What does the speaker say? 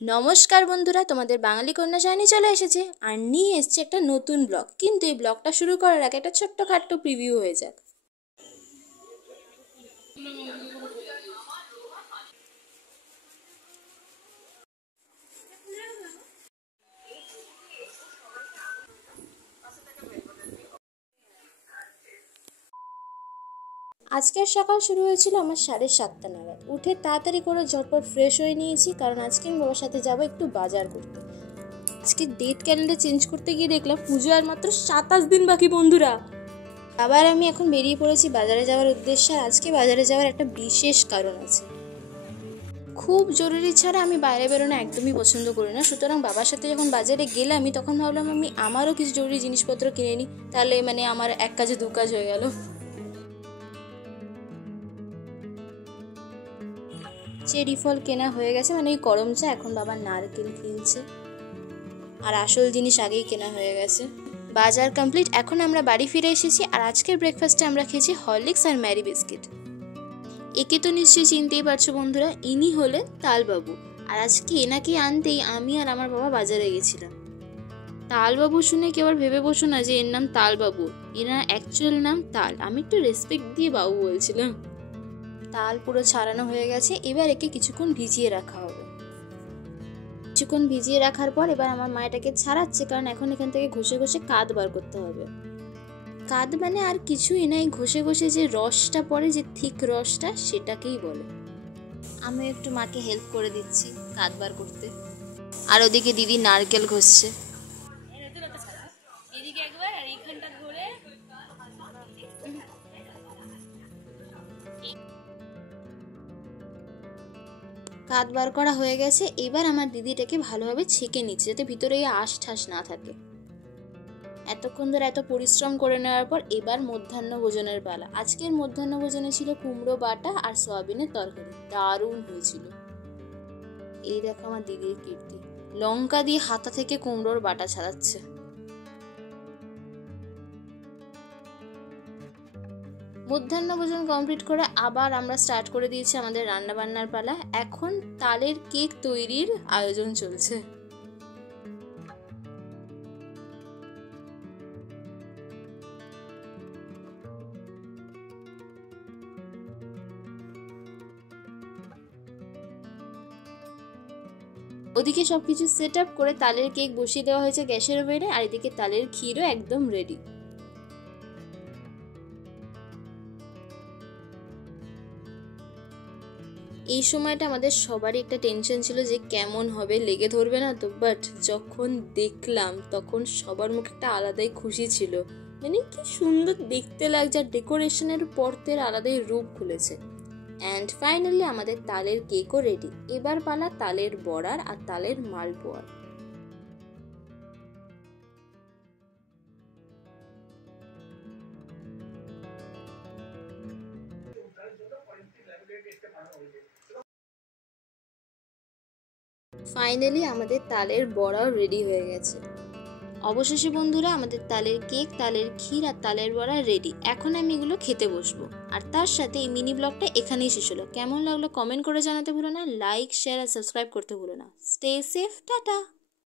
নমস্কার বন্ধুরা, তোমাদের বাঙালি কন্যা সায়নী চলে এসেছে আর নিয়ে এসছে একটা নতুন ব্লগ। কিন্তু এই ব্লগটা শুরু করার আগে একটা ছোট্টখাট্টো প্রিভিউ হয়ে যাক। আজকের সকাল শুরু হয়েছিল আমার 7:30 নাগাদ। উঠে তাড়াতাড়ি করে ঝটপট ফ্রেশ হয়ে নিয়েছি, কারণ আজকে আমি বাবার সাথে যাবো একটু বাজার করতে। আজকে ডেট ক্যালেন্ডার চেঞ্জ করতে গিয়ে দেখলাম পুজো আর মাত্র 27 দিন বাকি বন্ধুরা। আবার আমি এখন বেরিয়ে পড়েছি বাজারে যাওয়ার উদ্দেশ্যে। আজকে বাজারে যাওয়ার একটা বিশেষ কারণ আছে। খুব জরুরি ছাড়া আমি বাইরে বেরোনো একদমই পছন্দ করি না, সুতরাং বাবার সাথে যখন বাজারে গেলামই তখন ভাবলাম আমি আমারও কিছু জরুরি জিনিসপত্র কিনে নিই, তাহলে আমার এক কাজে দু কাজ হয়ে গেল। চেরি ফল কেনা হয়ে গেছে, এই গরম চা। এখন বাবা নারকেল কিনছে, আর আসল জিনিস আগেই কেনা হয়ে গেছে। বাজার কমপ্লিট, এখন আমরা বাড়ি ফিরে এসেছি। আর আজকের ব্রেকফাস্টে আমরা খেয়েছি হরলিক্স আর ম্যারি বিস্কিট। একে তো নিশ্চয়ই চিনতেই পারছো বন্ধুরা, ইনি হলেন তালবাবু। আর আজকে এনাকে আনতেই আমি আর আমার বাবা বাজারে গেছিলাম। তালবাবু শুনে কেউ আর ভেবে বসো না যে এর নাম তালবাবু। এনার অ্যাকচুয়াল নাম তাল, আমি একটু রেসপেক্ট দিয়ে বাবু বলছিলাম। তাল পুরো ছাড়ানো হয়ে গেছে, এবার একে কিছুক্ষণ ভিজিয়ে রাখা হবে। কিছুক্ষণ ভিজিয়ে রাখার পর এবার আমার মা এটাকে ছাড়াচ্ছে, কারণ এখন এখান থেকে ঘষে ঘষে কাদ বার করতে হবে। কাদ আর কিছুই নাই, ঘষে ঘষে যে রসটা পড়ে, যে থিক রসটা, সেটাকেই বলে। আমি একটু মাকে হেল্প করে দিচ্ছি কাদ বার করতে। আর ওদিকে দিদি নারকেল ঘষছে। কাদ বার করা হয়ে গেছে, এবার আমার দিদিটাকে ভালোভাবে ছেঁকে নিচ্ছে যাতে ভিতরে আঁশ ঠাস না থাকে। এতক্ষণ ধরে এত পরিশ্রম করে নেওয়ার পর এবার মধ্যাহ্ন ভোজনের পালা। আজকের মধ্যাহ্ন ভোজনে ছিল কুমড়ো বাটা আর সয়াবিনের তরকারি, দারুণ হয়েছিল। এই দেখো আমার দিদির কীর্তি, লঙ্কা দিয়ে হাতা থেকে কুমড়োর বাটা ছাড়াচ্ছে। মধ্যাহ্ন ভোজন কমপ্লিট করে আবার আমরা স্টার্ট করে দিয়েছি আমাদের রান্না বান্নার পালা। এখন তালের কেক তৈরির আয়োজন চলছে। ওদিকে সবকিছু সেট আপ করে তালের কেক বসিয়ে দেওয়া হয়েছে গ্যাসের ওভেনে, আর এদিকে তালের ক্ষীরও একদম রেডি। এই সময়টা আমাদের সবারই একটা টেনশন ছিল যে কেমন হবে, লেগে ধরবে না তো। বাট যখন দেখলাম তখন সবার মুখে একটা আলাদাই খুশি ছিল। কি সুন্দর দেখতে লাগছে, আর ডেকোরেশনের পর্তের আলাদাই রূপ খুলেছে। অ্যান্ড ফাইনালি আমাদের তালের কেকও রেডি। এবার পালা তালের বড়ার আর তালের মালপোয়ার। ফাইনালি আমাদের তালের বড়াও রেডি হয়ে গেছে। অবশেষে বন্ধুরা আমাদের তালের কেক, তালের ক্ষীর আর তালের বড়া রেডি। এখন আমি এগুলো খেতে বসবো। আর তার সাথে এই মিনি ব্লগটা এখানেই শেষ হলো। কেমন লাগলো কমেন্ট করে জানাতে ভুলো না, লাইক, শেয়ার আর সাবস্ক্রাইব করতে ভুলো না। Stay safe, tata.